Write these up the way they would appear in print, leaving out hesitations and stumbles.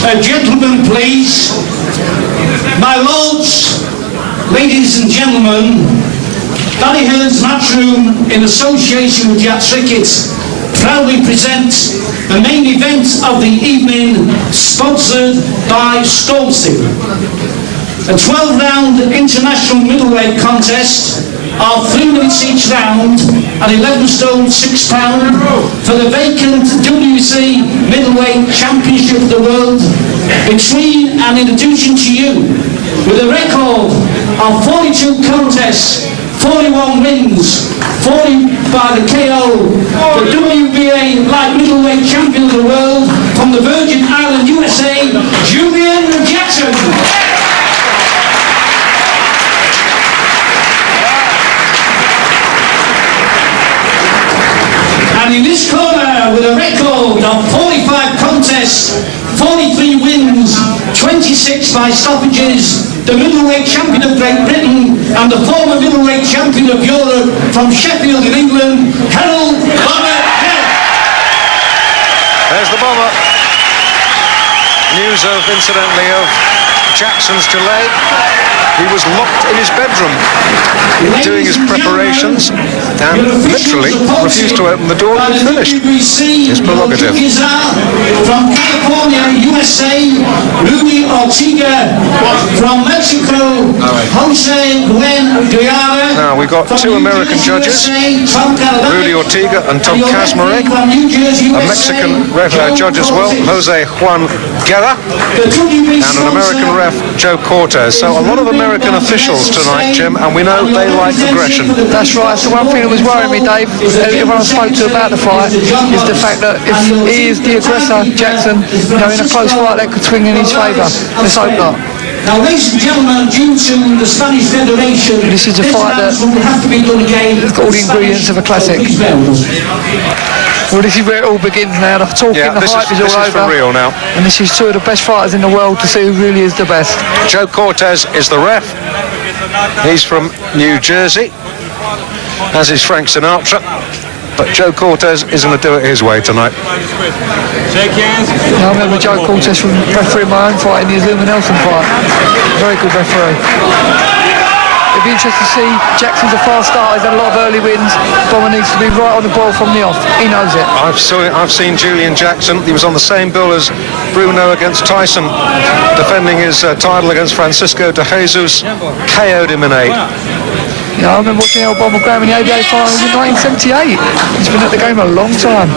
Gentlemen, please. My lords, ladies and gentlemen, Ballyhern's Matchroom, in association with Jack Trickett, proudly presents the main event of the evening, sponsored by Stormzy. A 12-round international middleweight contest of 3 minutes each round at 11 stone 6 pound for the vacant WC middleweight championship of the world, between and in addition to you, with a record of 42 contests, 41 wins, 40 by the KO, the WBA light middleweight champion of the world from the Virgin Islands, USA, Julian Jackson. And in this corner, with a record of 45 contests, 43 wins, 26 by stoppages, the middleweight champion of Great Britain and the former middleweight champion of Europe from Sheffield in England, Herol. There's the bomber. News of, incidentally, of Jackson's delay. He was locked in his bedroom doing his preparations and literally refused to open the door and finished his prerogative. From California, USA, Rudy Ortega. From Mexico, Jose Glenn Guerra. Now we've got 2 American judges, Rudy Ortega and Tom Kazmarek. A Mexican judge as well, Jose Juan Guerra, and an American ref, Joe Cortez. So a lot of American officials tonight, Jim, and we know they like aggression. That's right. So one thing that was worrying me, Dave, everyone I spoke to about the fight, is the fact that if he is the aggressor, Jackson, in a close fight, that could swing in his favour. Let's hope not. Now, ladies and gentlemen, due to the Spanish Federation, this is a fight that have to be done again. It's got all the ingredients of a classic. Well, this is where it all begins now. The talking, the hype is all over. This is for real now. And this is 2 of the best fighters in the world to see who really is the best. Joe Cortez is the ref. He's from New Jersey, as is Frank Sinatra. But Joe Cortez is going to do it his way tonight. Shake hands. I remember Joe Cortez from refereeing my own fight in the Azuma Nelson fight. Very good referee. It'd be interesting to see. Jackson's a fast starter. He's had a lot of early wins. Bomber needs to be right on the ball from the off. He knows it. I've seen Julian Jackson. He was on the same bill as Bruno against Tyson, defending his title against Francisco de Jesus. KO'd him in 8. Yeah, I remember watching Herol Graham in the ABA finals in 1978. He's been at the game a long time.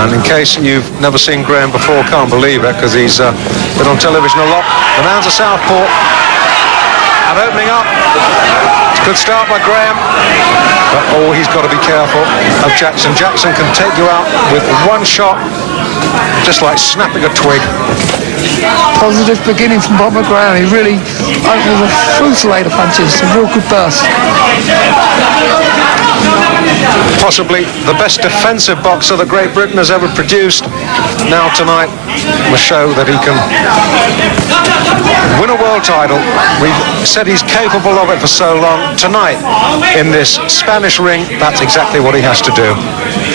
And in case you've never seen Graham before, can't believe it, because he's been on television a lot. The man's a southpaw. And opening up. It's a good start by Graham. But, he's got to be careful of Jackson. Jackson can take you out with one shot, just like snapping a twig. Positive beginning from Bob McGrath. He really opened with a fusillade of punches. A real good burst. Possibly the best defensive boxer that Great Britain has ever produced. Now tonight will show that he can win a world title. We've said he's capable of it for so long. Tonight, in this Spanish ring, that's exactly what he has to do.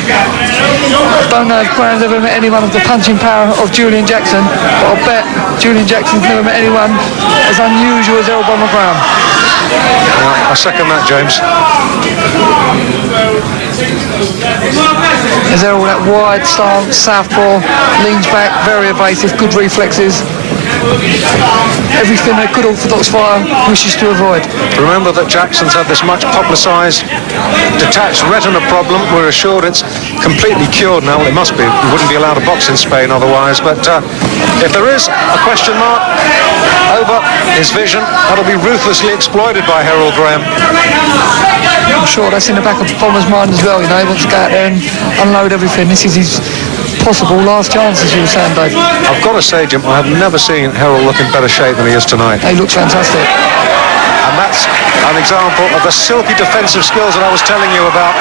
I don't know if Graham's ever met anyone of the punching power of Julian Jackson, but I'll bet Julian Jackson's never met anyone as unusual as Herol Graham. I second that, James. There's Herol, that wide stance, southpaw, leans back, very evasive, good reflexes. Everything a good orthodox fighter wishes to avoid. Remember that Jackson's had this much publicised detached retina problem. We're assured it's completely cured now. Well, it must be. We wouldn't be allowed to box in Spain otherwise. But if there is a question mark over his vision, that'll be ruthlessly exploited by Herol Graham. I'm sure that's in the back of the Bomber's mind as well. He wants to go out there and unload everything. This is his possible last chance, as you were saying, Dave. I've got to say, Jim, I have never seen Herol look in better shape than he is tonight. He looks fantastic. And that's an example of the silky defensive skills that I was telling you about.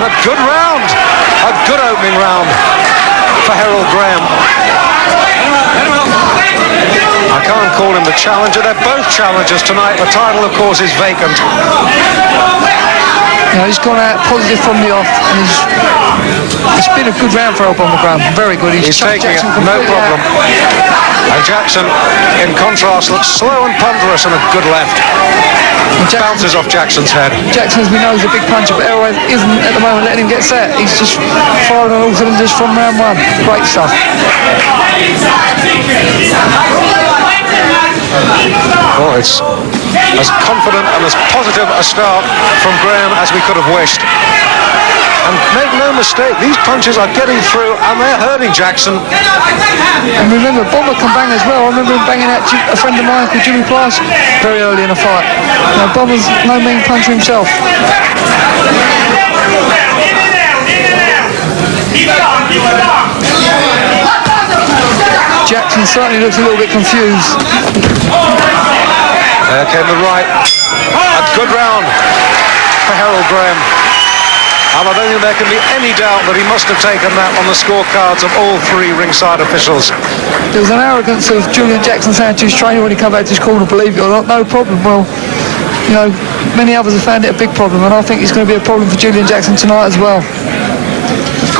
And a good round, a good opening round for Herol Graham. I can't call him the challenger. They're both challengers tonight. The title, of course, is vacant. He's gone out positive from the off, and it's been a good round for Herol on the ground. Very good. He's taking it, no problem. And Jackson, in contrast, looks slow and ponderous and a good left. Bounces off Jackson's head. Jackson, as we know, is a big puncher, but Herol isn't at the moment letting him get set. He's just firing on all cylinders from round one. Great stuff. Well, it's as confident and as positive a start from Graham as we could have wished. And make no mistake, these punches are getting through and they're hurting Jackson. And remember, Bomber can bang as well. I remember him banging out a friend of mine called Jimmy Price very early in a fight. Now, Bomber's no mean puncher himself. Jackson certainly looks a little bit confused. There came the right. A good round for Herol Graham. And I don't think there can be any doubt that he must have taken that on the scorecards of all three ringside officials. There was an arrogance of Julian Jackson saying to his trainer when he came back to his corner, believe it or not, no problem. Well, you know, many others have found it a big problem, and I think it's going to be a problem for Julian Jackson tonight as well.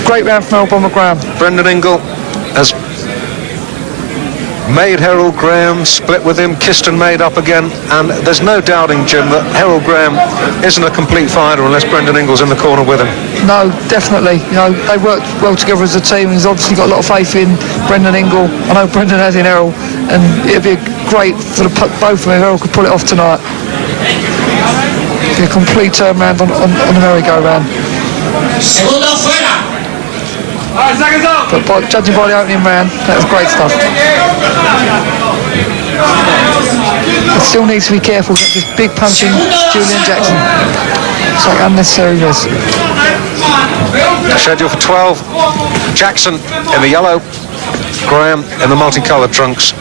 Great round from Herol Bomber Graham. Brendan Ingle has made Herol Graham, split with him, kissed and made up again, and there's no doubting, Jim, that Herol Graham isn't a complete fighter unless Brendan Ingle's in the corner with him. No, definitely. You know, they worked well together as a team. He's obviously got a lot of faith in Brendan Ingle. I know Brendan has in Herol, and it'd be great for both of them if Herol could pull it off tonight. It'd be a complete turnaround on the merry-go-round. But judging by the opening round, that was great stuff. But still needs to be careful against this big punching Julian Jackson. It's like unnecessary risk. Scheduled for 12. Jackson in the yellow, Graham in the multicoloured trunks.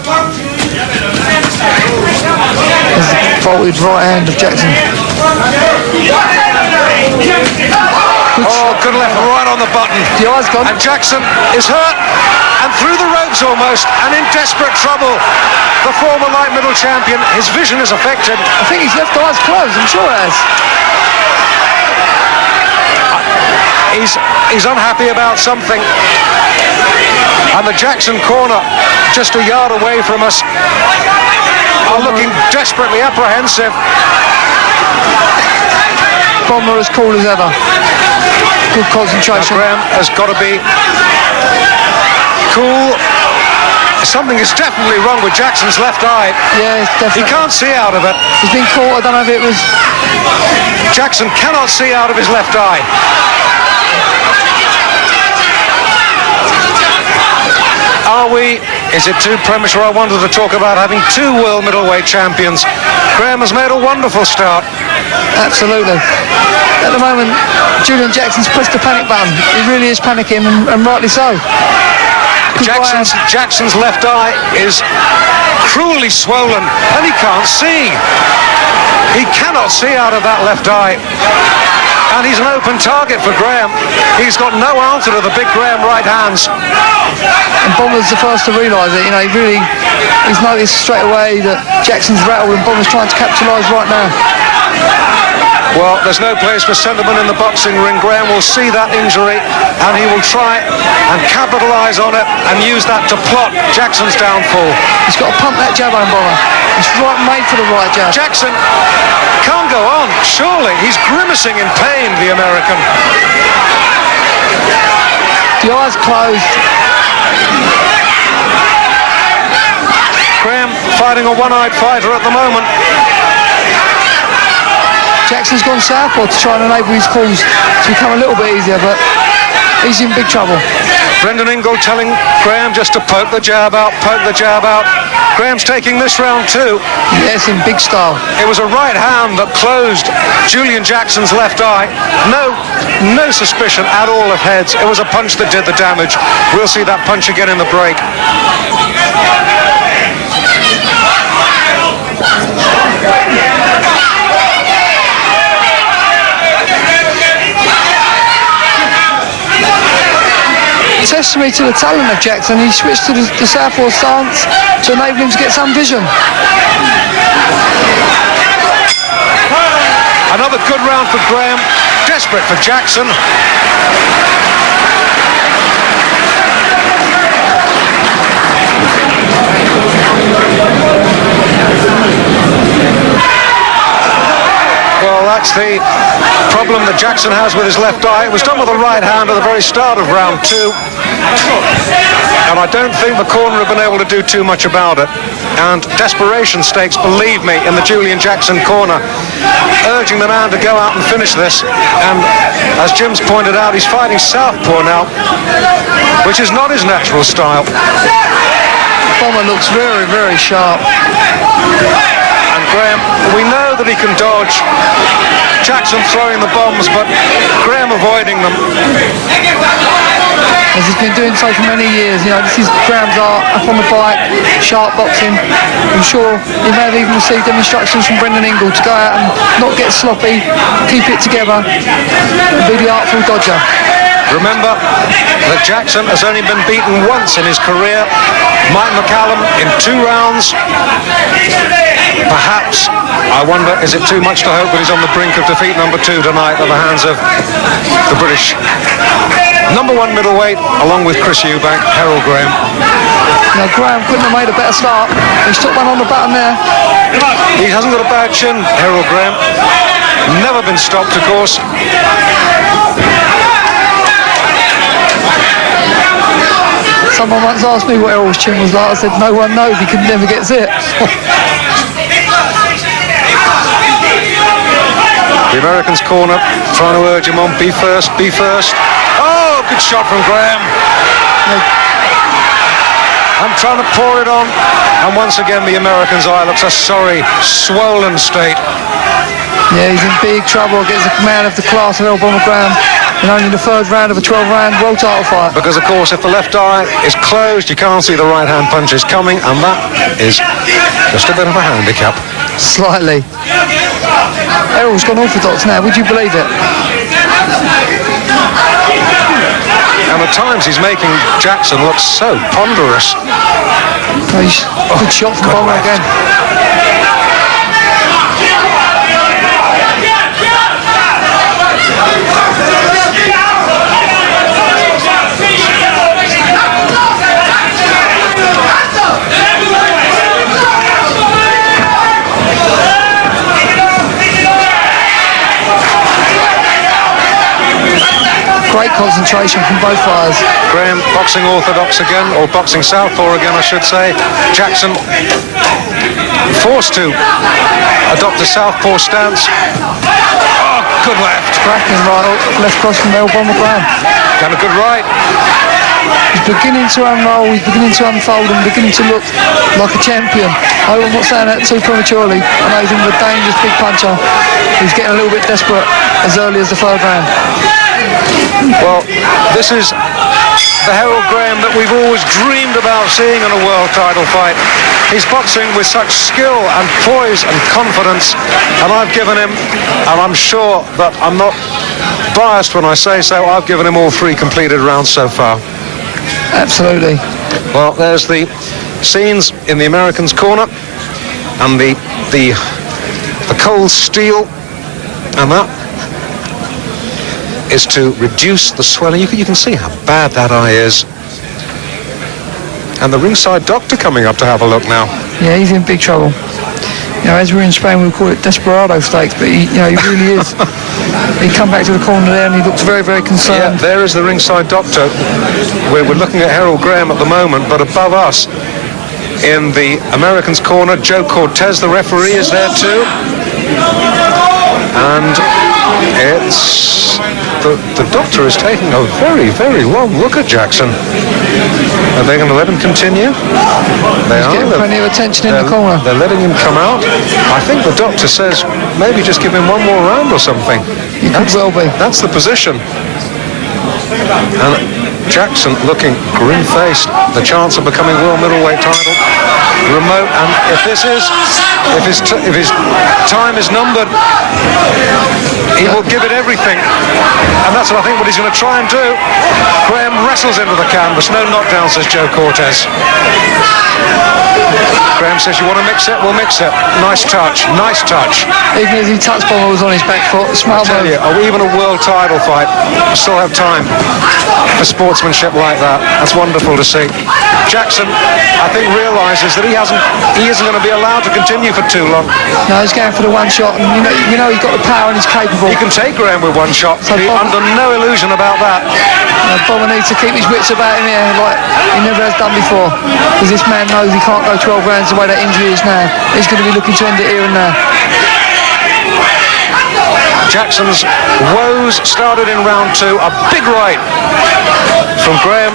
There's the vaulted right hand of Jackson. Oh, good left right on the button. The eye's gone. And Jackson is hurt and through the ropes almost and in desperate trouble. The former light middle champion, his vision is affected. I think his left eye's closed, I'm sure it has. He's unhappy about something. And the Jackson corner, just a yard away from us, are looking desperately apprehensive. Bomber as cool as ever. Good concentration. Now Graham has got to be cool. Something is definitely wrong with Jackson's left eye. Yeah, it's definitely. He can't see out of it. He's been caught. I don't know if it was. Jackson cannot see out of his left eye. Is it too premature? I wanted to talk about having two world middleweight champions. Graham has made a wonderful start. Absolutely. At the moment, Julian Jackson's pressed the panic button. He really is panicking, and rightly so. Jackson's left eye is cruelly swollen, and he can't see. He cannot see out of that left eye. And he's an open target for Graham. He's got no answer to the big Graham right hands. And Bomber's the first to realise it. You know, he's noticed straight away that Jackson's rattled and Bomber's trying to capitalise right now. Well, there's no place for sentiment in the boxing ring. Graham will see that injury and he will try and capitalise on it and use that to plot Jackson's downfall. He's got to pump that jab on Bomber. It's right made for the right jab. Jackson can't go on, surely. He's grimacing in pain, the American. The eyes closed. Graham fighting a one-eyed fighter at the moment. Jackson's gone southpaw to try and enable his calls to become a little bit easier, but he's in big trouble. Brendan Ingle telling Graham just to poke the jab out, poke the jab out. Graham's taking this round too. Yes, in big style. It was a right hand that closed Julian Jackson's left eye. No suspicion at all of heads. It was a punch that did the damage. We'll see that punch again in the break. Testimony to the talent of Jackson. He switched to the southpaw stance to enable him to get some vision. Another good round for Graham. desperate for Jackson. Well, that's the problem that Jackson has with his left eye. It was done with the right hand at the very start of round 2. And I don't think the corner have been able to do too much about it. And desperation stakes, believe me, in the Julian Jackson corner, urging the man to go out and finish this. And as Jim's pointed out, he's fighting southpaw now, which is not his natural style. Bomber looks very, very sharp. And Graham, we know that he can dodge. Jackson throwing the bombs, but Graham avoiding them. As he's been doing so for many years, you know, this is Graham's art, up on the bike, sharp boxing. I'm sure he may have even received instructions from Brendan Ingle to go out and not get sloppy, keep it together, and be the artful dodger. Remember that Jackson has only been beaten once in his career. Mike McCallum in 2 rounds. Perhaps, I wonder, is it too much to hope that he's on the brink of defeat number 2 tonight at the hands of the British number 1 middleweight, along with Chris Eubank, Herol Graham. Now Graham couldn't have made a better start. He's took one on the button there. He hasn't got a bad chin, Herol Graham. Never been stopped, of course. Someone once asked me what Herol's chin was like. I said, no one knows, he can never get it. The American's corner trying to urge him on, be first, be first. Oh, good shot from Graham. I'm trying to pour it on. And once again, the American's eye looks a sorry, swollen state. Yeah, he's in big trouble against the man of the class of Herol Graham. And only the 3rd round of a 12-round world title fight. Because, of course, if the left eye is closed, you can't see the right-hand punches coming, and that is just a bit of a handicap. Slightly. Herol's gone orthodox now, would you believe it? And at times he's making Jackson look so ponderous. Good shot from Bomber again. Great concentration from both fighters. Graham boxing orthodox again, or boxing southpaw again, I should say. Jackson forced to adopt a southpaw stance. Oh, good left. Cracking right, left cross from Herol Graham. And a good right. He's beginning to unroll, he's beginning to unfold and beginning to look like a champion. I'm not saying that too prematurely. I know he's in a dangerous big puncher. He's getting a little bit desperate as early as the 3rd round. Well, this is the Herol Graham that we've always dreamed about seeing in a world title fight. He's boxing with such skill and poise and confidence, and I've given him, and I'm sure that I'm not biased when I say so, I've given him all 3 completed rounds so far. Absolutely. Well, there's the scenes in the American's corner, and the cold steel, and that is to reduce the swelling. You can see how bad that eye is. And the ringside doctor coming up to have a look now. Yeah, he's in big trouble. You know, as we're in Spain, we'll call it desperado stakes, but he really is. He come back to the corner there and he looks very, very concerned. Yeah, there is the ringside doctor. We're looking at Herol Graham at the moment, but above us, in the American's corner, Joe Cortez, the referee, is there too. And it's... The doctor is taking a very, very long look at Jackson. Are they going to let him continue? They are. Getting plenty of attention in the corner. They're letting him come out. I think the doctor says maybe just give him 1 more round or something. It could well be. That's the position. And Jackson looking grim-faced. The chance of becoming world middleweight title remote. And if his time is numbered, he will give it everything. And that's what I think what he's going to try and do. Graham wrestles into the canvas. No knockdown, says Joe Cortez. Graham says, you want to mix it? We'll mix it. Nice touch. Nice touch. Even as he touched Bomber was on his back foot. Smart I tell move. you, even a world title fight, we still have time for sportsmanship like that. That's wonderful to see. Jackson, I think, realises that he isn't going to be allowed to continue for too long. No, he's going for the one shot, and you know he's got the power and he's capable. He can take Graham with one shot. So Under no illusion about that. Bomber needs to keep his wits about him here, like he never has done before. Because this man knows he can't go 12 rounds the way that injury is now. He's going to be looking to end it here and now. Jackson's woes started in round 2. A big right from Graham.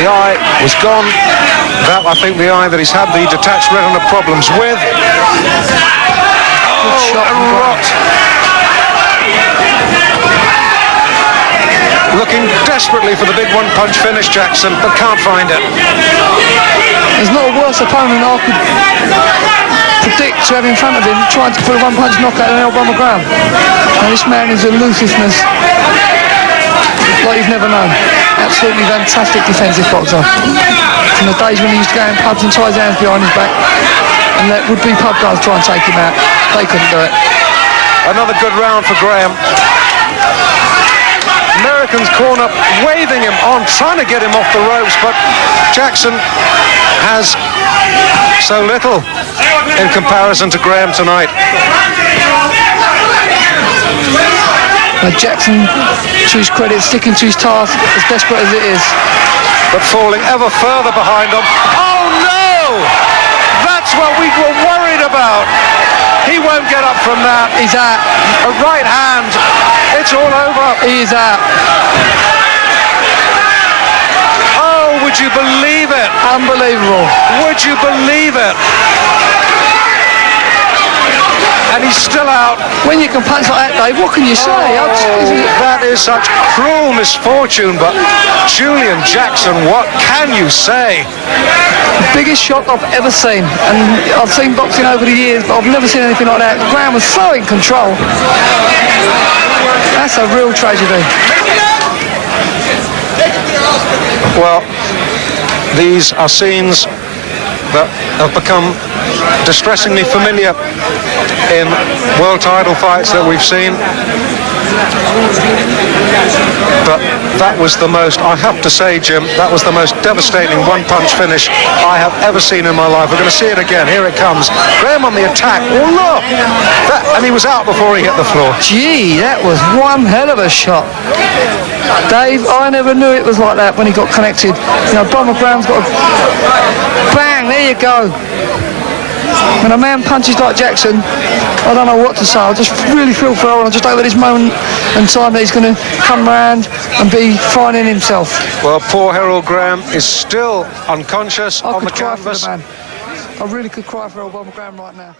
The eye was gone. That, I think, the eye that he's had the detached retina problems with. Good shot and rot. Looking desperately for the big one-punch finish, Jackson, but can't find it. There's not a worse opponent I could predict to have in front of him trying to put a one-punch knockout in Bomber Graham. Now this man is elusiveness like you've never known. Absolutely fantastic defensive boxer. From the days when he used to go in pubs and tie his hands behind his back and let would-be pub guys try and take him out. They couldn't do it. Another good round for Graham. Americans corner waving him on, trying to get him off the ropes, but Jackson has so little in comparison to Graham tonight. Jackson, to his credit, sticking to his task as desperate as it is. But falling ever further behind him. Oh no! That's what we were worried about. He won't get up from that. He's out. A right hand. It's all over. He is out. Oh, would you believe it? Unbelievable. Would you believe it? And he's still out. When you can punch like that, Dave, what can you say? That is such cruel misfortune, but Julian Jackson, what can you say? The biggest shock I've ever seen, and I've seen boxing over the years, but I've never seen anything like that. Graham was so in control. That's a real tragedy. Well, these are scenes that have become distressingly familiar in world title fights that we've seen. But that was the most, I have to say, Jim, that was the most devastating one-punch finish I have ever seen in my life. We're going to see it again. Here it comes. Graham on the attack. Oh, look! And he was out before he hit the floor. Gee, that was one hell of a shot. Dave, I never knew it was like that when he got connected. You know, Bomber Graham's got a... Bang! There you go. When a man punches like Jackson, I don't know what to say. I just really feel for Herol. I just hope at this moment and time that he's going to come round and be finding himself. Well, poor Herol Graham is still unconscious on the canvas. I really could cry for Herol Bomber Graham right now.